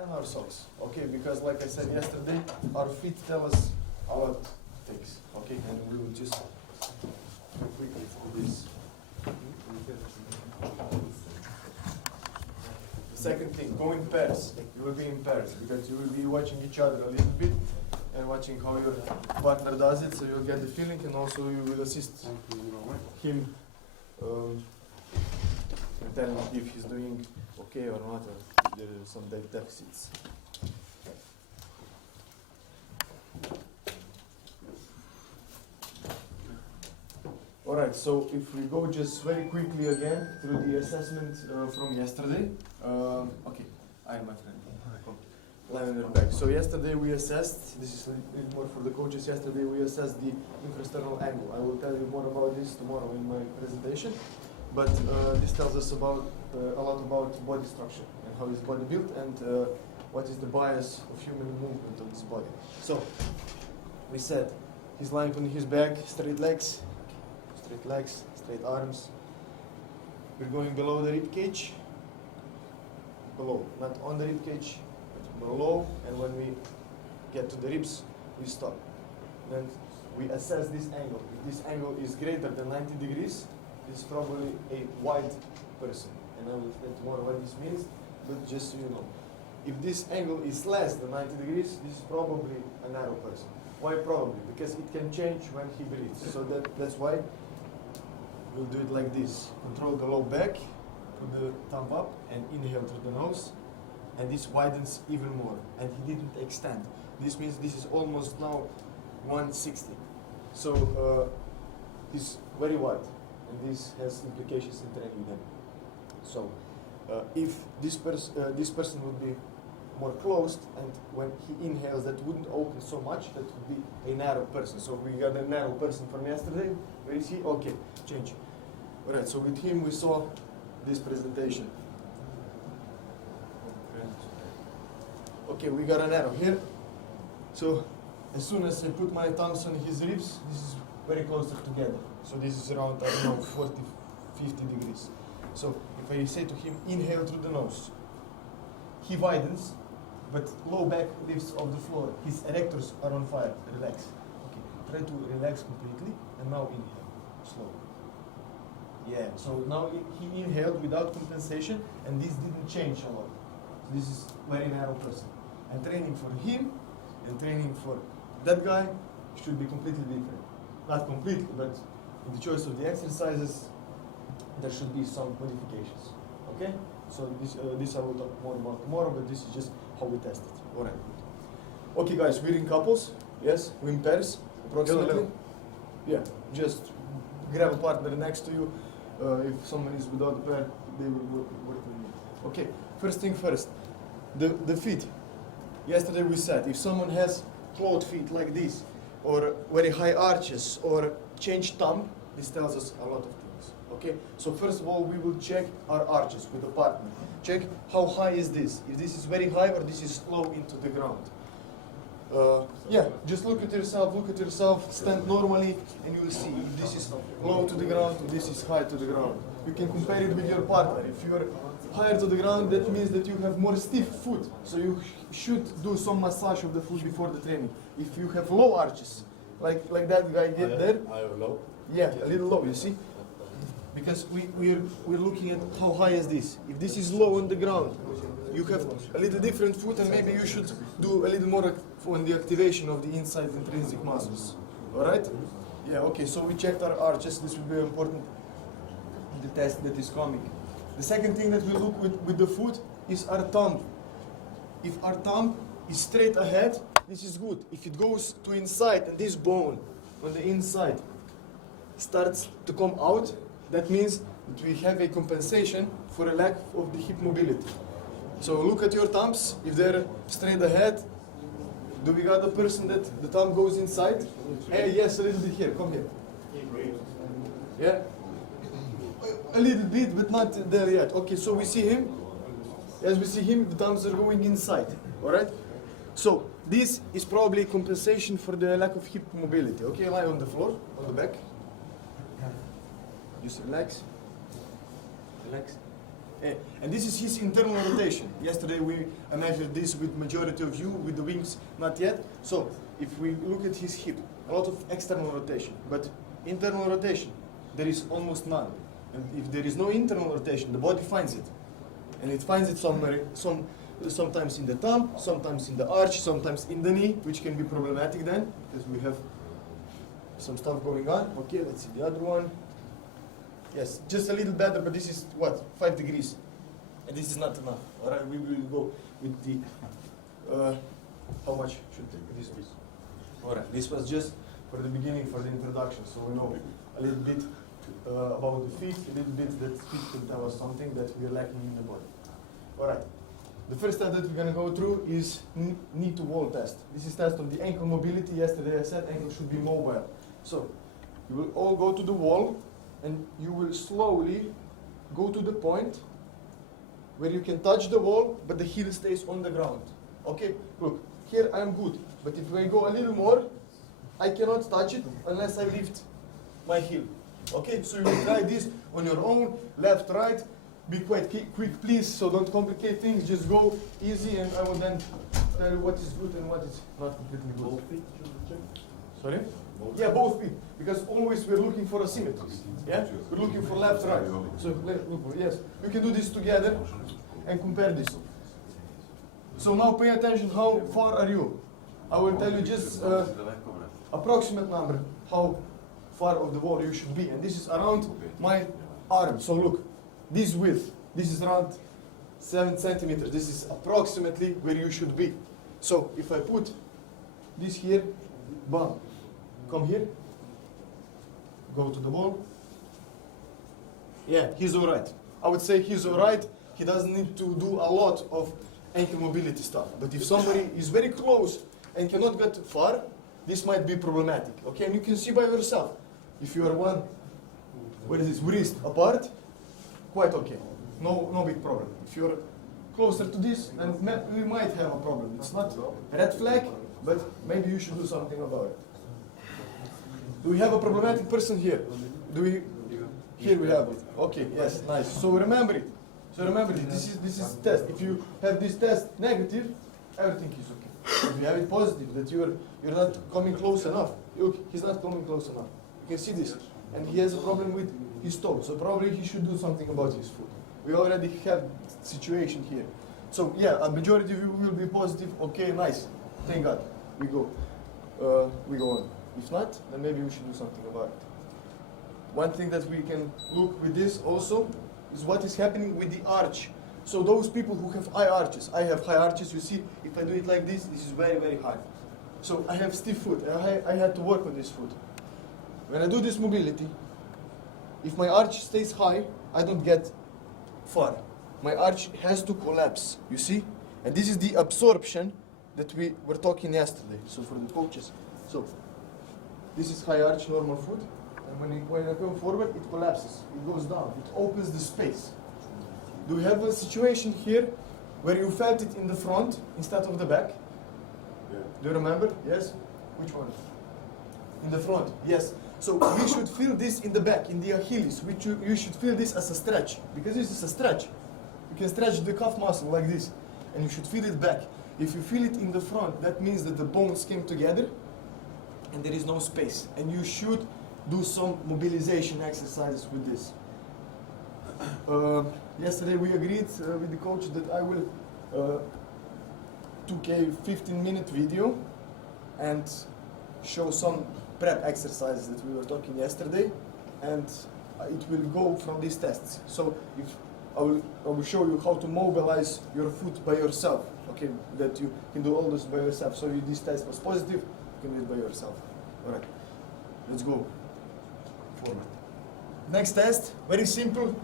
and our socks. Okay, because like I said yesterday, our feet tell us a lot of things. Okay, and we will just go quickly through this. The second thing, go in pairs. You will be in pairs because you will be watching each other a little bit and watching how your partner does it, so you'll get the feeling, and also you will assist him and tell him if he's doing okay or not, or if there are some deficits. Alright, so if we go just very quickly again through the assessment from yesterday. Okay, I am my friend. Lie on your back. So yesterday we assessed, this is a little more for the coaches, yesterday we assessed the infrasternal angle. I will tell you more about this tomorrow in my presentation. But this tells us about a lot about body structure and how is body built and what is the bias of human movement of this body. So we said he's lying on his back, straight legs, straight arms. We're going below the rib cage. Below, not on the rib cage, but below. And when we get to the ribs, we stop. Then we assess this angle. If this angle is greater than 90 degrees, this is probably a wide person. And I will explain tomorrow what this means, but just so you know. If this angle is less than 90 degrees, this is probably a narrow person. Why probably? Because it can change when he breathes. So that's why we'll do it like this. Control the low back, put the thumb up, and inhale through the nose. And this widens even more. And he didn't extend. This means this is almost now 160. So this is very wide. And this has implications in training then. So if this person would be more closed, and when he inhales that wouldn't open so much, that would be a narrow person. So we got a narrow person from yesterday. Where is he? Okay, change. Alright, so with him we saw this presentation. Okay, we got an arrow here. So as soon as I put my thumbs on his ribs, this is very closer together. So this is around, I don't know, 40, 50 degrees. So if I say to him, inhale through the nose, he widens, but low back lifts off the floor. His erectors are on fire. Relax. Okay, try to relax completely, and now inhale, slowly. Yeah, so now he inhaled without compensation, and this didn't change a lot. So this is very narrow person. And training for him and training for that guy should be completely different. Not completely, but in the choice of the exercises, there should be some modifications. Okay? So this I will talk more about tomorrow, but this is just how we test it. Alright. Okay guys, we're in couples. Yes, we're in pairs, approximately. Yeah, just grab a partner next to you. If someone is without a pair, they will work with you. Okay, first thing first, the feet. Yesterday we said, if someone has clawed feet like this, or very high arches, or changed thumb, this tells us a lot of things. Okay, so first of all, we will check our arches with the partner. Check how high is this. If this is very high or this is low into the ground. Yeah, just look at yourself, stand normally, and you will see if this is low to the ground or this is high to the ground. You can compare it with your partner. If you are higher to the ground, that means that you have more stiff foot. So you should do some massage of the foot before the training. If you have low arches, like that guy did there. Low? Yeah, a little low, you see? Because we're looking at how high is this. If this is low on the ground, you have a little different foot, and maybe you should do a little more on the activation of the inside intrinsic muscles. Alright? Yeah, okay, so we checked our arches. This will be important in the test that is coming. The second thing that we look with the foot is our thumb. If our thumb is straight ahead, this is good. If it goes to inside and this bone on the inside starts to come out, that means that we have a compensation for a lack of the hip mobility. So look at your thumbs. If they're straight ahead, do we got a person that the thumb goes inside? Hey, yes, a little bit here. Come here. Yeah? A little bit, but not there yet. Okay, so we see him. As we see him, the thumbs are going inside. Alright? So this is probably compensation for the lack of hip mobility. Okay, lie on the floor, on the back. Just relax. Relax. And this is his internal rotation. Yesterday I measured this with majority of you, with the wings not yet. So if we look at his hip, a lot of external rotation, but internal rotation, there is almost none. And if there is no internal rotation, the body finds it. And it finds it somewhere, sometimes in the thumb, sometimes in the arch, sometimes in the knee, which can be problematic then, because we have some stuff going on. Okay, let's see the other one. Yes, just a little better, but this is what, 5 degrees. And this is not enough. All right, we will go with the, how much should this be? All right, this was just for the beginning, for the introduction, so we know a little bit about the feet, a little bit that feet can tell us something that we are lacking in the body. All right, the first step that we're going to go through is knee to wall test. This is test of the ankle mobility. Yesterday I said ankle should be mobile. So you will all go to the wall and you will slowly go to the point where you can touch the wall, but the heel stays on the ground. Okay, look, here I am good, but if I go a little more, I cannot touch it unless I lift my heel. Okay, so you will try this on your own, left, right. Be quite quick, please, so don't complicate things. Just go easy, and I will then tell you what is good and what is not completely good. Both feet? Sorry? Yeah, both feet, because always we're looking for a symmetry. Yeah, we're looking for left, right. So yes, you can do this together and compare this. So now pay attention. How far are you? I will tell you just approximate number how far of the wall you should be, and this is around my arm. So look, this width, this is around 7 centimeters. This is approximately where you should be. So if I put this here, bam, come here, go to the wall. Yeah, he's all right. I would say he's all right. He doesn't need to do a lot of ankle mobility stuff. But if somebody is very close and cannot get far, this might be problematic. Okay, and you can see by yourself. If you are one, what is this, wrist apart, quite okay. No big problem. If you're closer to this, then we might have a problem. It's not a red flag, but maybe you should do something about it. Do we have a problematic person here? Do we? Here we have it. Okay, yes, nice. So remember it. This is test. If you have this test negative, everything is okay. If you have it positive, that you're not coming close enough. Look, he's not coming close enough. You can see this. And he has a problem with his toe. So probably he should do something about his foot. We already have situation here. So yeah, a majority of you will be positive. Okay, nice. Thank God. We go on. If not, then maybe we should do something about it. One thing that we can look with this also is what is happening with the arch. So those people who have high arches, I have high arches, you see, if I do it like this is very, very high. So I have stiff foot, I had to work on this foot. When I do this mobility, if my arch stays high, I don't get far. My arch has to collapse, you see? And this is the absorption that we were talking yesterday, so for the coaches. So this is high arch, normal foot. And when I come forward, it collapses, it goes down, it opens the space. Do we have a situation here where you felt it in the front instead of the back? Yeah. Do you remember? Yes? Which one? In the front, yes. So we should feel this in the back, in the Achilles. You should feel this as a stretch, because this is a stretch. You can stretch the calf muscle like this, and you should feel it back. If you feel it in the front, that means that the bones came together, and there is no space. And you should do some mobilization exercises with this. Yesterday we agreed with the coach that I will took a 15-minute video and show some prep exercises that we were talking yesterday, and it will go from these tests. So if I will show you how to mobilize your foot by yourself, okay, that you can do all this by yourself. So if this test was positive, you can do it by yourself. All right, let's go. Forward. Next test, very simple,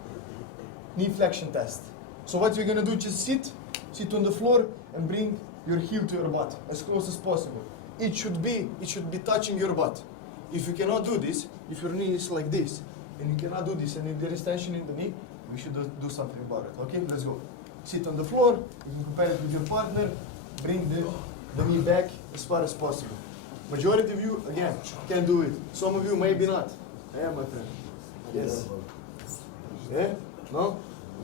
knee flexion test. So what we're gonna do, just sit on the floor and bring your heel to your butt as close as possible. It should be touching your butt. If you cannot do this, if your knee is like this, and you cannot do this, and if there is tension in the knee, we should do something about it. Okay, let's go. Sit on the floor, you can compare it with your partner, bring the knee back as far as possible. Majority of you, again, can do it. Some of you maybe not. Yeah, my friend. Yes. Yeah? No?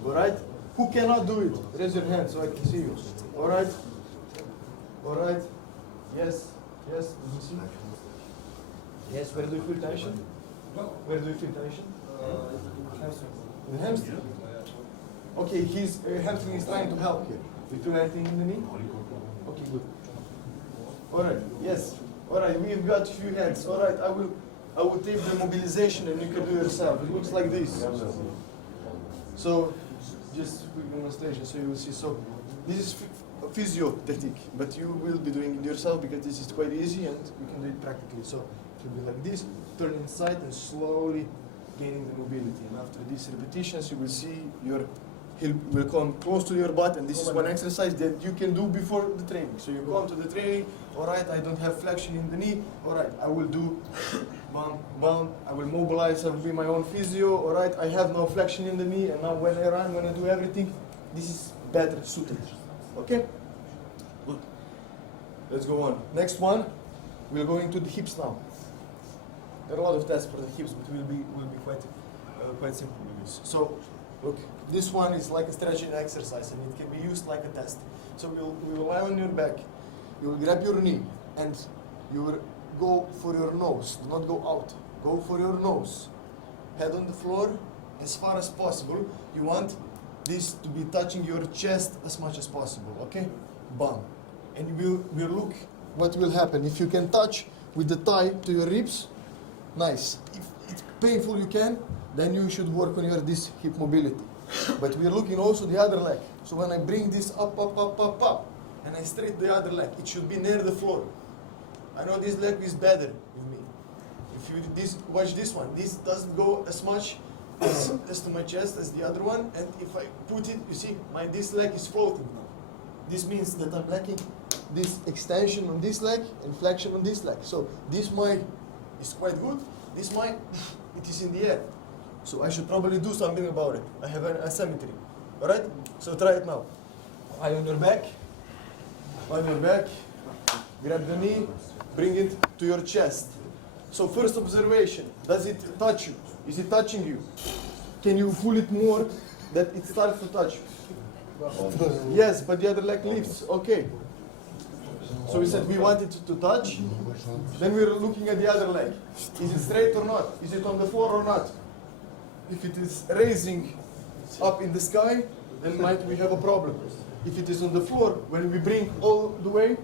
All right? Who cannot do it? Raise your hand so I can see you. All right? All right? Yes? Yes? Did you see? Yes, where do you feel tension? Where do you feel tension? The hamstring. Okay, his hamstring is trying to help here. You feel anything in the knee? Okay, good. All right, yes. All right, we've got a few hands. All right, I will take the mobilization and you can do it yourself. It looks like this. So, just quick demonstration so you will see. So, this is a physio technique, but you will be doing it yourself because this is quite easy and you can do it practically. So, it will be like this, turn inside and slowly gaining the mobility. And after these repetitions, you will see your heel will come close to your butt, and this is one exercise that you can do before the training. So you come to the training, all right, I don't have flexion in the knee, all right, I will do bump, bump, I will mobilize, I will be my own physio, all right, I have no flexion in the knee, and now when I run, when I do everything, this is better suited. Okay? Good. Let's go on. Next one, we're going to the hips now. There are a lot of tests for the hips, but will be quite simple with this. So, look, this one is like a stretching exercise, and it can be used like a test. So we will lie on your back, you will grab your knee, and you will go for your nose. Do not go out. Go for your nose. Head on the floor as far as possible. You want this to be touching your chest as much as possible. Okay? Bam. And we'll look what will happen. If you can touch with the thigh to your ribs, nice. If it's painful, you can. Then you should work on your this hip mobility. But we're looking also the other leg. So when I bring this up, up, up, up, up, and I straight the other leg, it should be near the floor. I know this leg is better with me. If you watch this one, this doesn't go as much as to my chest as the other one. And if I put it, you see, this leg is floating now. This means that I'm lacking this extension on this leg and flexion on this leg. So this is quite good. This it is in the air. So I should probably do something about it. I have an asymmetry. All right? So try it now. Eye on your back. On your back. Grab the knee. Bring it to your chest. So first observation. Does it touch you? Is it touching you? Can you pull it more that it starts to touch you? Yes, but the other leg lifts. Okay. So we said we want it to touch. Then we're looking at the other leg. Is it straight or not? Is it on the floor or not? If it is raising up in the sky, then might we have a problem. If it is on the floor, when we bring all the way,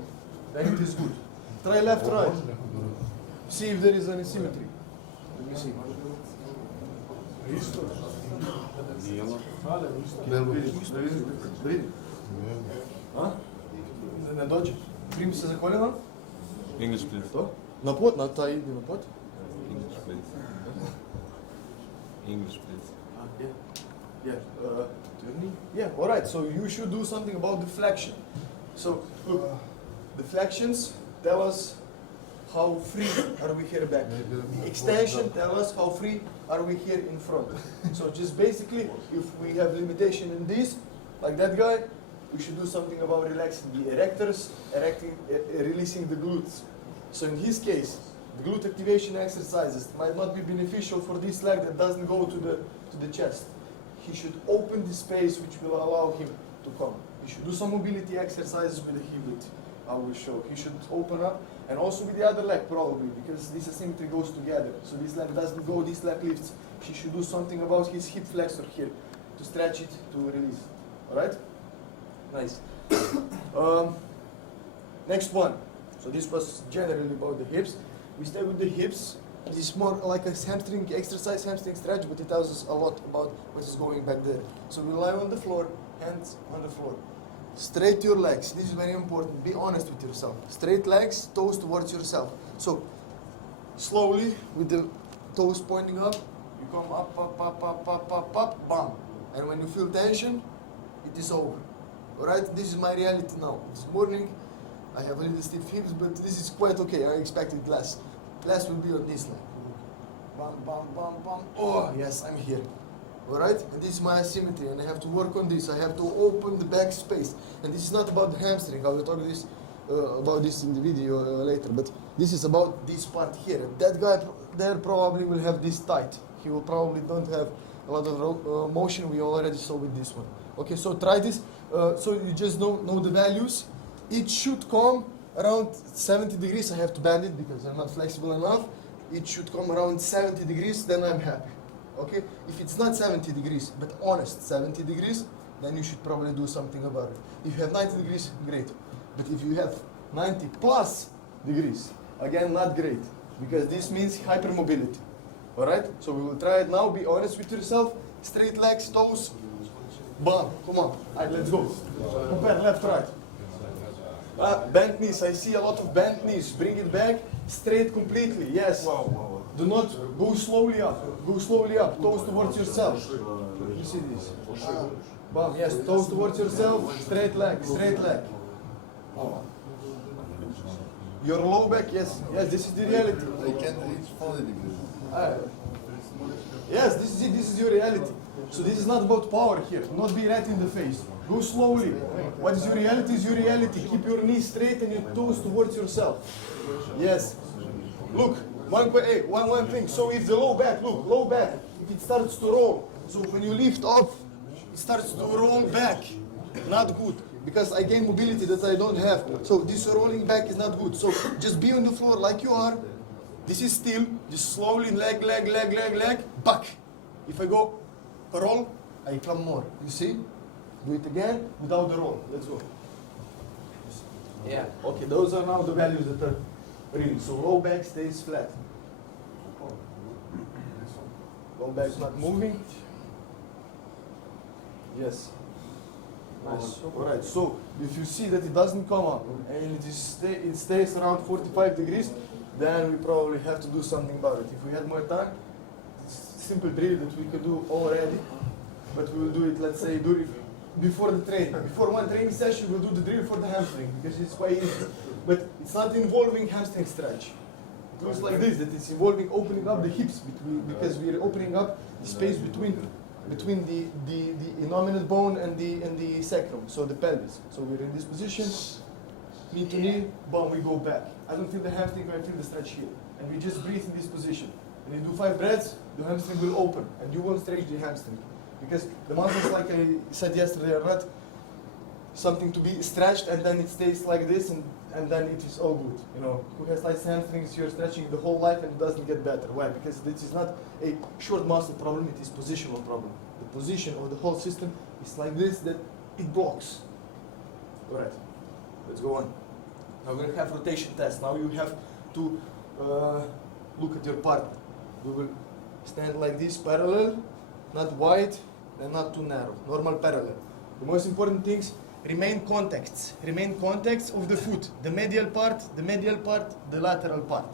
then it is good. Try left, right. See if there is an asymmetry. Let me see. Ne dođe. Primi se za koljeno. English, please. To? Na pot, na taj ide na pot. English, please. English, please. Yeah. Turning. Yeah. All right. So you should do something about the flexion. So look, the flexions tell us how free are we here back. The extension tell us how free are we here in front. So just basically, if we have limitation in this, like that guy, we should do something about relaxing the erectors, releasing the glutes. So in his case, the glute activation exercises might not be beneficial for this leg that doesn't go to the chest. He should open the space which will allow him to come. He should do some mobility exercises with the hip width. I will show. He should open up, and also with the other leg probably, because this asymmetry goes together. So this leg doesn't go, this leg lifts. He should do something about his hip flexor here to stretch it, to release. All right? Nice. Next one. So this was generally about the hips. We stay with the hips. This is more like a hamstring exercise, hamstring stretch, but it tells us a lot about what is going back there. So we lie on the floor, hands on the floor. Straight your legs. This is very important. Be honest with yourself. Straight legs, toes towards yourself. So slowly, with the toes pointing up, you come up, up, up, up, up, up, up, bam. And when you feel tension, it is over. Alright, this is my reality now. This morning, I have a little stiff hips, but this is quite okay. I expected less. Less will be on this leg. Bam, bam, bam, bam. Oh, yes, I'm here. Alright, and this is my asymmetry, and I have to work on this. I have to open the back space. And this is not about the hamstring. I will talk about this in the video later. But this is about this part here. And that guy there probably will have this tight. He will probably don't have a lot of motion. We already saw with this one. Okay, so try this. So you just know the values. It should come around 70 degrees. I have to bend it because I'm not flexible enough. It should come around 70 degrees, then I'm happy. Okay? If it's not 70 degrees, but honest 70 degrees, then you should probably do something about it. If you have 90 degrees, great. But if you have 90 plus degrees, again, not great, because this means hypermobility. All right? So we will try it now. Be honest with yourself. Straight legs, toes. Bam. Come on. All right, let's go. Compare left, right. Bent knees. I see a lot of bent knees. Bring it back. Straight completely. Yes. Do not go slowly up. Go slowly up. Toes towards yourself. You see this? Bam. Yes. Toes towards yourself. Straight leg. Straight leg. Your low back. Yes. Yes. This is the reality. I can't reach 40 degrees. Yes. This is it. This is your reality. So this is not about power here. Do not be right in the face. Go slowly. What is your reality is your reality. Keep your knees straight and your toes towards yourself. Yes. Look, one thing. So if the low back, look, low back, if it starts to roll, so when you lift up, it starts to roll back. Not good. Because I gain mobility that I don't have. So this rolling back is not good. So just be on the floor like you are. This is still. Just slowly leg, back. If I go roll, I come more. You see? Do it again without the roll. Let's go. Yeah. Okay, those are now the values that are real. So low back stays flat. Low back not moving. Yes. Nice. Alright, so if you see that it doesn't come up and it stays around 45 degrees, then we probably have to do something about it. If we had more time, simple drill that we could do already, but we will do it, let's say, before the training. Before one training session, we'll do the drill for the hamstring, because it's quite easy. But it's not involving hamstring stretch. It looks like this, that it's involving opening up the hips, because we're opening up the space between the innominate bone and the sacrum, so the pelvis. So we're in this position, knee to knee, boom, we go back. I don't feel the hamstring, I feel the stretch here. And we just breathe in this position. And you do 5 breaths, the hamstring will open, and you won't stretch the hamstring. Because the muscles, like I said yesterday, are not something to be stretched and then it stays like this and then it is all good. You know, who has tight hamstrings, you're stretching the whole life and it doesn't get better. Why? Because this is not a short muscle problem, it is positional problem. The position of the whole system is like this, that it blocks. Alright, let's go on. Now we're going to have rotation test. Now you have to look at your partner. We will stand like this, parallel, not wide and not too narrow, normal parallel. The most important things, remain contacts of the foot, the medial part, the lateral part.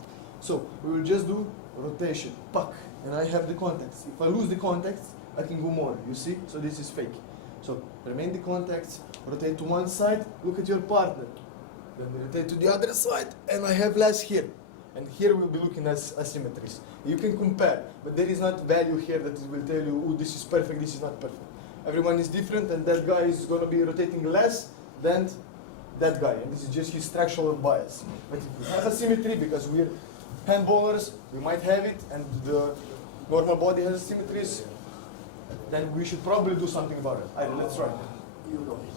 So we will just do rotation, puck, and I have the contacts. If I lose the contacts, I can go more, you see? So this is fake. So remain the contacts, rotate to one side, look at your partner. Then rotate to the other side, and I have less here. And here we'll be looking at asymmetries. You can compare, but there is not value here that will tell you, oh, this is perfect, this is not perfect. Everyone is different, and that guy is going to be rotating less than that guy, and this is just his structural bias. But if we have asymmetry, because we're handballers, we might have it, and the normal body has asymmetries, then we should probably do something about it. Alright, let's try.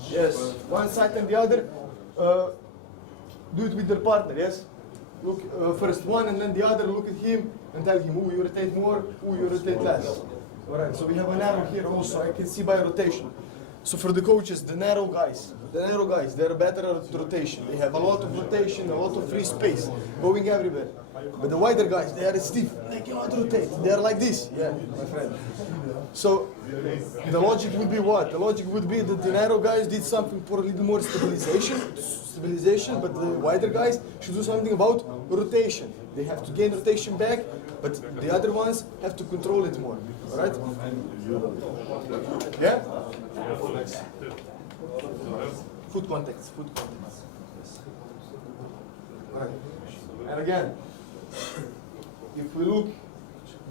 Yes, one side and the other. Do it with their partner, yes? Look, first one and then the other, look at him and tell him, oh, you rotate more, oh, you rotate less. Alright, so we have an arrow here also, I can see by rotation. So for the coaches, the narrow guys, they're better at rotation. They have a lot of rotation, a lot of free space, going everywhere. But the wider guys, they are stiff, they cannot rotate, they are like this. Yeah, my friend. So the logic would be what? The logic would be that the narrow guys did something for a little more stabilization, but the wider guys should do something about rotation. They have to gain rotation back, but the other ones have to control it more. Alright? Yeah? Foot contacts. Alright. And again, if we look,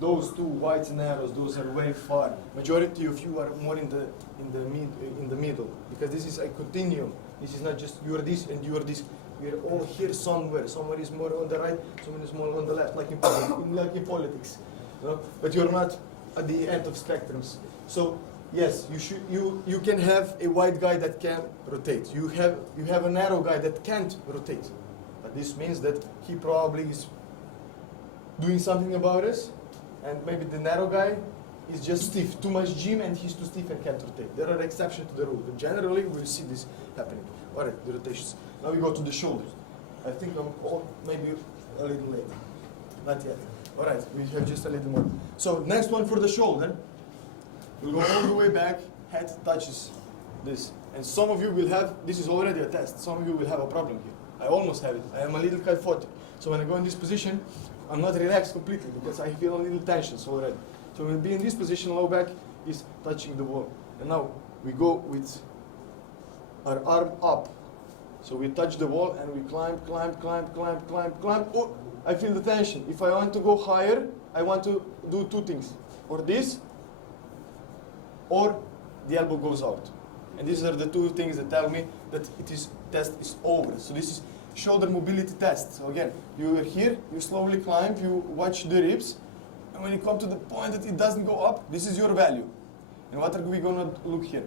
those two whites and arrows, those are way far. Majority of you are more in the middle, because this is a continuum. This is not just you are this and you are this. We are all here somewhere. Somewhere is more on the right, someone is more on the left, like in politics. You know? But you're not at the end of spectrums. So yes, you can have a wide guy that can rotate. You have a narrow guy that can't rotate. But this means that he probably is doing something about us, and maybe the narrow guy is just stiff, too much gym, and he's too stiff and can't rotate. There are exceptions to the rule, but generally we'll see this happening. All right, the rotations. Now we go to the shoulders. I think I'm maybe a little late. Not yet. All right, we have just a little more. So next one for the shoulder. We'll go all the way back, head touches this. And some of you will have, this is already a test, some of you will have a problem here. I almost have it. I am a little kyphotic. So when I go in this position, I'm not relaxed completely because I feel a little tension already. So we'll be in this position, low back is touching the wall. And now we go with our arm up. So we touch the wall and we climb, climb, climb, climb, climb, climb. Oh, I feel the tension. If I want to go higher, I want to do two things. Or this, or the elbow goes out. And these are the two things that tell me that test is over. So this is shoulder mobility test. So again, you are here, you slowly climb, you watch the ribs, and when you come to the point that it doesn't go up, this is your value. And what are we gonna look here?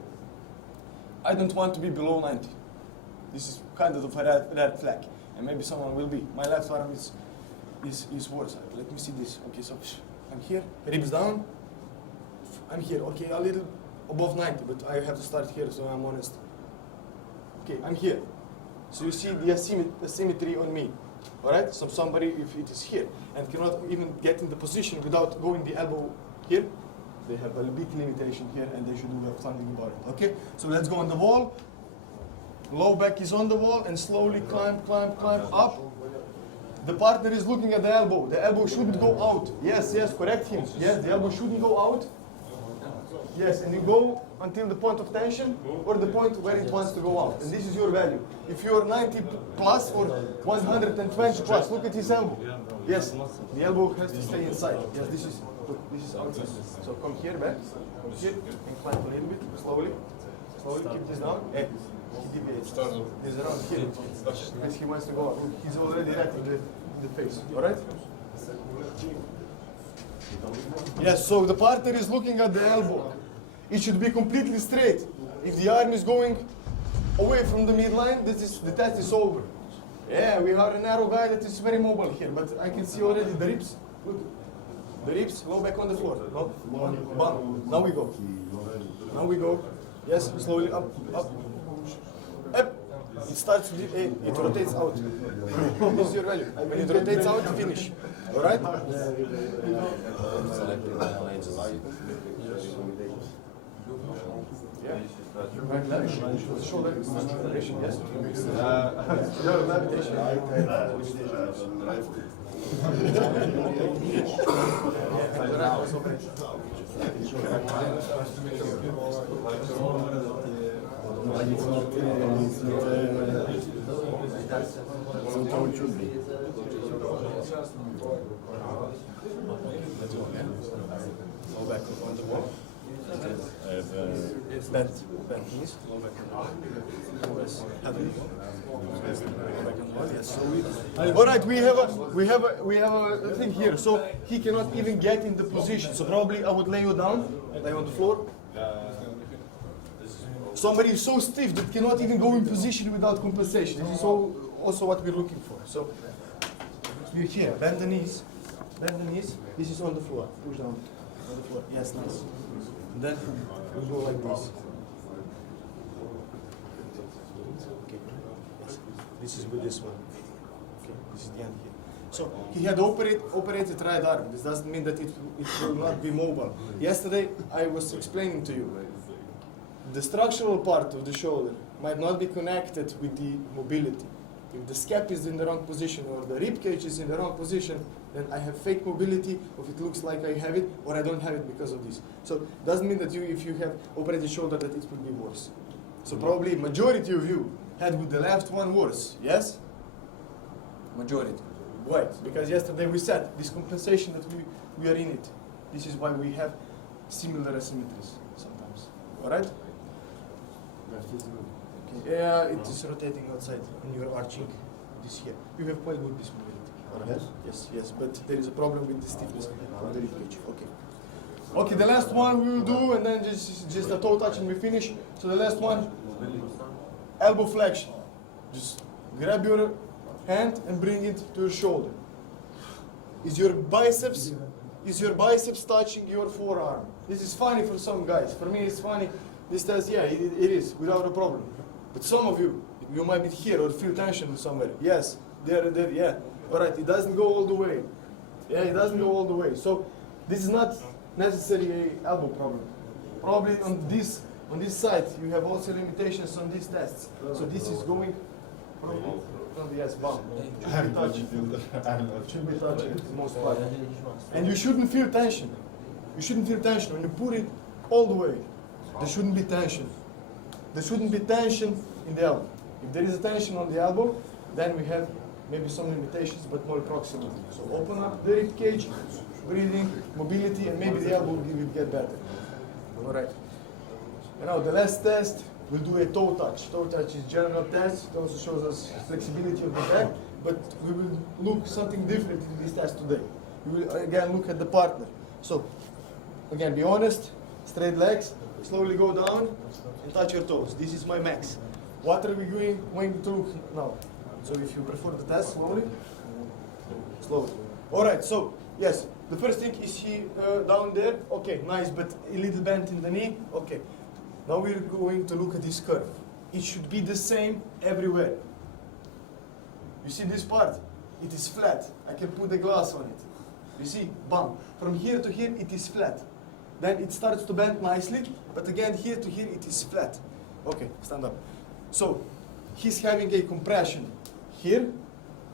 I don't want to be below 90. This is kind of a red flag. And maybe someone will be. My left arm is worse. Let me see this. Okay, so I'm here, ribs down. I'm here, okay, a little above 90, but I have to start here, so I'm honest. Okay, I'm here. So you see the asymmetry on me, all right? So somebody, if it is here, and cannot even get in the position without going the elbow here, they have a big limitation here, and they should do something about it, okay? So let's go on the wall. Low back is on the wall, and slowly climb, climb, climb up. The partner is looking at the elbow. The elbow shouldn't go out. Yes, yes, correct him. Yes, the elbow shouldn't go out. Yes, and you go until the point of tension or the point where it wants to go out. And this is your value. If you're 90 plus or 120 plus, look at his elbow. Yes, the elbow has to stay inside. Yes, this is outside. So come here, back. Come here, and climb a little bit, slowly. Slowly, keep this down. And he deviates. He's around here. Because he wants to go out. He's already red in the face. All right? Yes, so the partner is looking at the elbow. It should be completely straight. If the arm is going away from the midline, the test is over. Yeah, we have a narrow guy that is very mobile here, but I can see already the ribs. Look, the ribs, low back on the floor. No, bam. Now we go. Now we go. Yes, slowly up, up, up. It starts, it rotates out. This is your value. When it rotates out, finish. All right? Yeah. Right left. Shoulder. Yes. Your levitation. Go back on the wall. Bent knees. Go back on the wall. Yes. Heavy. Go back on the wall. Yes. So all right. We have a thing here. So he cannot even get in the position. So probably I would lay you down, lay on the floor. Somebody is so stiff that cannot even go in position without compensation. This is also what we're looking for. So we're here. Bend the knees. Bend the knees. This is on the floor. Push down on the floor. Yes, nice. And then we go like this. Okay. Yes. This is with this one. Okay. This is the end here. So he had operated right arm. This doesn't mean that it will not be mobile. Yesterday I was explaining to you. The structural part of the shoulder might not be connected with the mobility. If the scap is in the wrong position or the rib cage is in the wrong position, then I have fake mobility, or it looks like I have it, or I don't have it because of this. So doesn't mean that if you have operated shoulder that it will be worse. So probably majority of you had with the left one worse, yes? Majority. Why? Because yesterday we said this compensation that we are in it. This is why we have similar asymmetries sometimes. All right? Okay. Yeah, it is rotating outside and you're arching this here. You have quite good this mobility. All right? Yes, yes, but there is a problem with the stiffness of the rib cage. Okay. Okay, the last one we will do, and then just a toe touch and we finish. So the last one, elbow flexion. Just grab your hand and bring it to your shoulder. Is your biceps touching your forearm? This is funny for some guys. For me, it's funny. This says, yeah, it is, without a problem. But some of you might be here or feel tension somewhere. Yes, there, yeah. All right, it doesn't go all the way. Yeah, it doesn't go all the way. So this is not necessarily an elbow problem. Probably on this side, you have also limitations on these tests. So this is going probably, yes, bump. Should be touching the most part. And you shouldn't feel tension. You shouldn't feel tension when you put it all the way. There shouldn't be tension. There shouldn't be tension in the elbow. If there is a tension on the elbow, then we have maybe some limitations, but more proximity. So open up the rib cage, breathing, mobility, and maybe the elbow will get better. All right. And now the last test, we'll do a toe touch. Toe touch is general test. It also shows us flexibility of the back, but we will look something different in this test today. We will again look at the partner. So again, be honest, straight legs, slowly go down and touch your toes. This is my max. What are we going to look now? So if you prefer the test, slowly. All right, so yes, the first thing is he down there. Okay, nice, but a little bend in the knee. Okay, now we're going to look at this curve. It should be the same everywhere. You see this part? It is flat. I can put the glass on it. You see, bam. From here to here, it is flat. Then it starts to bend nicely, but again, here to here, it is flat. Okay, stand up. So he's having a compression here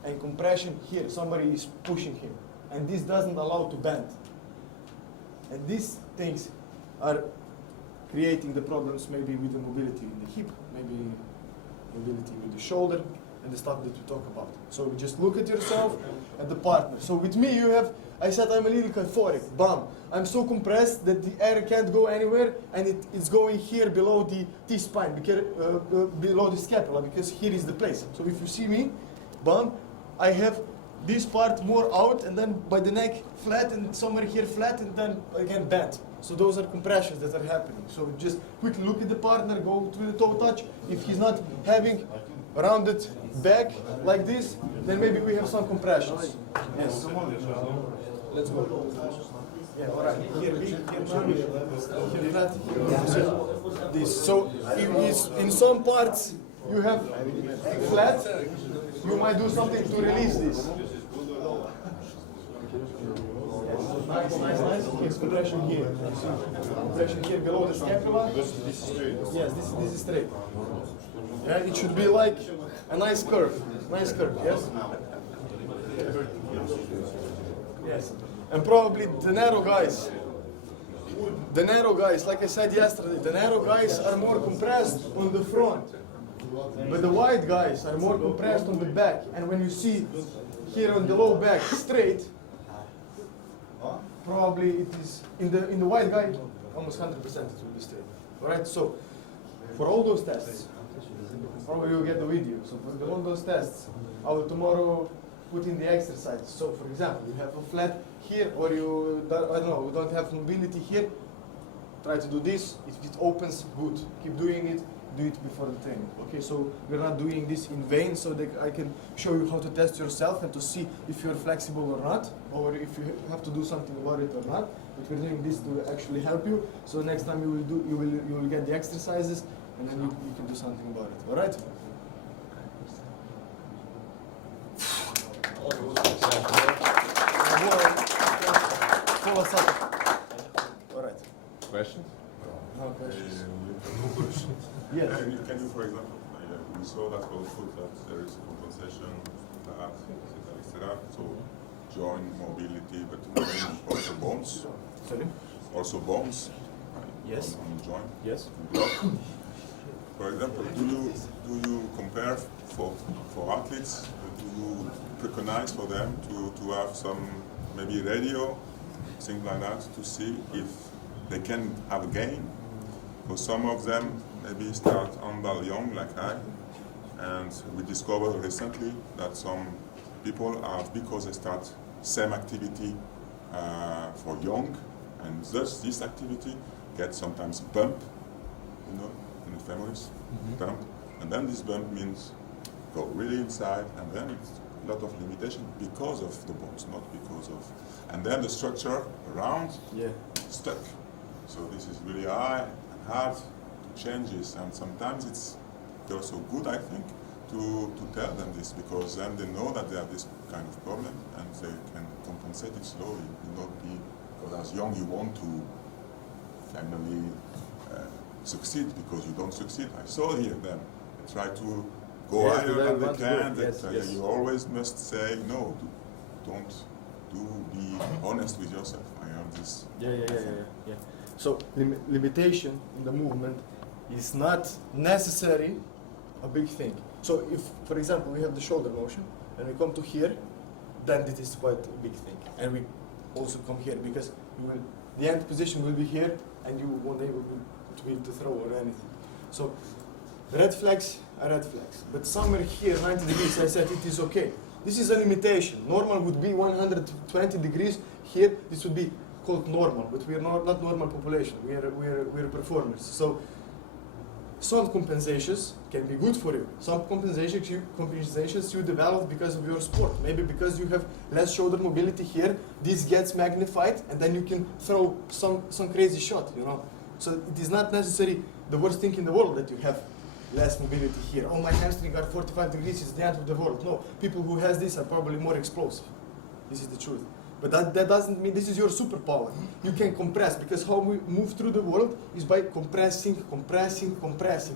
and compression here. Somebody is pushing him, and this doesn't allow to bend. And these things are creating the problems maybe with the mobility in the hip, maybe mobility with the shoulder, and the stuff that we talk about. So just look at yourself and the partner. So with me, you have, I said I'm a little euphoric, bam. I'm so compressed that the air can't go anywhere, and it's going here below the T-spine, because, below the scapula, because here is the place. So if you see me, bam, I have this part more out, and then by the neck flat, and somewhere here flat, and then again bent. So those are compressions that are happening. So just quickly look at the partner, go to the toe touch. If he's not having rounded back like this, then maybe we have some compressions. Yes. Let's go. Yeah, all right. Here, flat. This. So in some parts you have flat. You might do something to release this. Nice. Here's compression here. Compression here below the scapula. Yes, this is straight. Yeah, it should be like a nice curve. Nice curve, yes? Yes. And probably the narrow guys, like I said yesterday, the narrow guys are more compressed on the front. But the wide guys are more compressed on the back. And when you see here on the low back straight, probably it is in the wide guy, almost 100% it will be straight. Alright, so for all those tests, probably you'll get the video. So for all those tests, I will tomorrow put in the exercises. So for example, you have a flat here, or you don't have mobility here. Try to do this. If it opens, good. Keep doing it. Do it before the training. Okay, so we're not doing this in vain, so that I can show you how to test yourself and to see if you're flexible or not, or if you have to do something about it or not. But we're doing this to actually help you. So next time you will get the exercises, and then you can do something about it. All right? All right. Questions? No questions. No questions. Yes. Can you, for example, we saw that for foot that there is compensation, that, etc. So joint mobility, but also bones. Sorry? Also bones. Yes. On the joint. Yes. Block. For example, do you compare for athletes? Do you preconize for them to have some maybe radio, things like that, to see if they can have a gain? For some of them, maybe start handball young, like I, and we discovered recently that some people are, because they start same activity for young, And thus this activity gets sometimes bump, you know, in the femurs, bump, and then this bump means go really inside, and then it's a lot of limitation because of the bones, not because of, and then the structure around stuck. So this is really high and hard to change this, and sometimes it's also good, I think, to tell them this, because then they know that they have this kind of problem and they can compensate it slowly. You not be, because as young you want to finally succeed, because you don't succeed. I saw here them try to go higher than they can. That, you always must say no. Don't be honest with yourself. I heard this. Yeah. So limitation in the movement is not necessarily a big thing. So if, for example, we have the shoulder motion and we come to here, then it is quite a big thing. And we also come here because the end position will be here and you won't able to be able to throw or anything. So red flags are red flags. But somewhere here, 90 degrees, I said it is okay. This is a limitation. Normal would be 120 degrees. Here, this would be called normal, but we are not normal population. We are performers. So some compensations can be good for you. Some compensations you develop because of your sport. Maybe because you have less shoulder mobility here, this gets magnified, and then you can throw some crazy shot. You know. So it is not necessarily the worst thing in the world that you have less mobility here. Oh, my hamstring got 45 degrees, it's the end of the world. No, people who has this are probably more explosive. This is the truth. But that doesn't mean this is your superpower. You can compress, because how we move through the world is by compressing.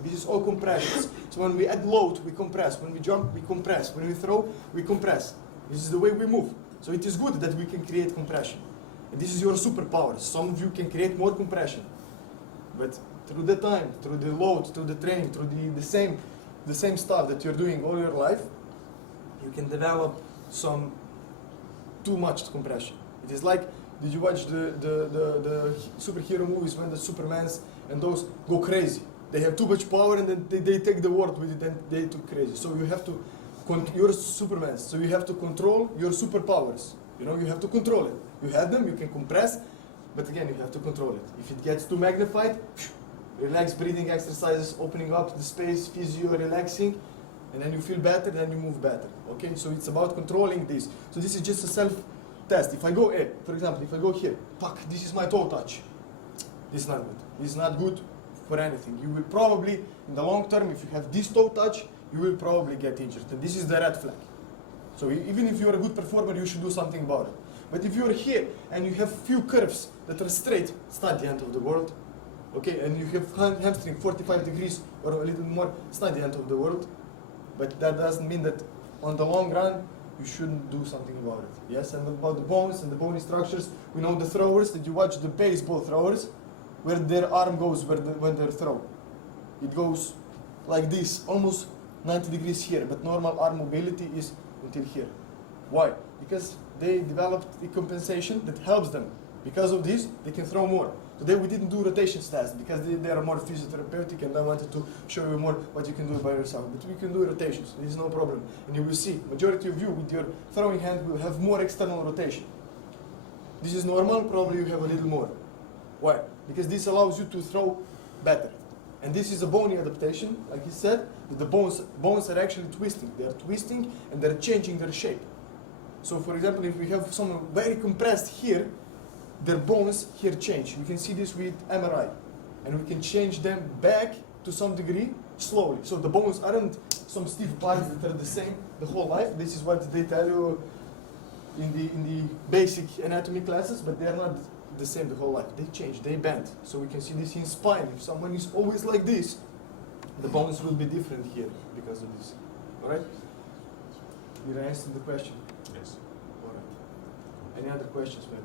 This is all compressions. So when we add load, we compress. When we jump, we compress. When we throw, we compress. This is the way we move. So it is good that we can create compression. And this is your superpower. Some of you can create more compression. But through the time, through the load, through the training, through the same stuff that you're doing all your life, you can develop some too much compression. It is like, did you watch the superhero movies when the Supermans and those go crazy? They have too much power and then they take the world with it and they too crazy. So you have to, you're Superman, so you have to control your superpowers. You know, you have to control it. You have them, you can compress, but again, you have to control it. If it gets too magnified, relax breathing exercises, opening up the space, physio, relaxing, and then you feel better, then you move better. Okay, so it's about controlling this. So this is just a self-test. If I go, for example, if I go here, this is my toe touch. This is not good. This is not good for anything. You will probably, in the long term, if you have this toe touch, you will probably get injured. And this is the red flag. So even if you're a good performer, you should do something about it. But if you're here and you have few curves that are straight, it's not the end of the world. Okay, and you have hamstring 45 degrees or a little more, it's not the end of the world. But that doesn't mean that on the long run, you shouldn't do something about it. Yes, and about the bones and the bony structures, we know the throwers, that you watch the baseball throwers, where their arm goes when they throw. It goes like this, almost 90 degrees here, but normal arm mobility is until here. Why? Because they developed a compensation that helps them. Because of this, they can throw more. Today we didn't do rotation stats because they are more physiotherapeutic, and I wanted to show you more what you can do by yourself. But we can do rotations, there is no problem. And you will see, majority of you with your throwing hand will have more external rotation. This is normal, probably you have a little more. Why? Because this allows you to throw better. And this is a bony adaptation, like he said, that the bones are actually twisting. They are twisting and they're changing their shape. So for example, if we have someone very compressed here, their bones here change. We can see this with MRI. And we can change them back to some degree slowly. So the bones aren't some stiff parts that are the same the whole life. This is what they tell you in the basic anatomy classes, but they are not the same the whole life. They change, they bend. So we can see this in spine. If someone is always like this, the bones will be different here because of this. All right? Did I answer the question? Yes. All right. Any other questions, maybe?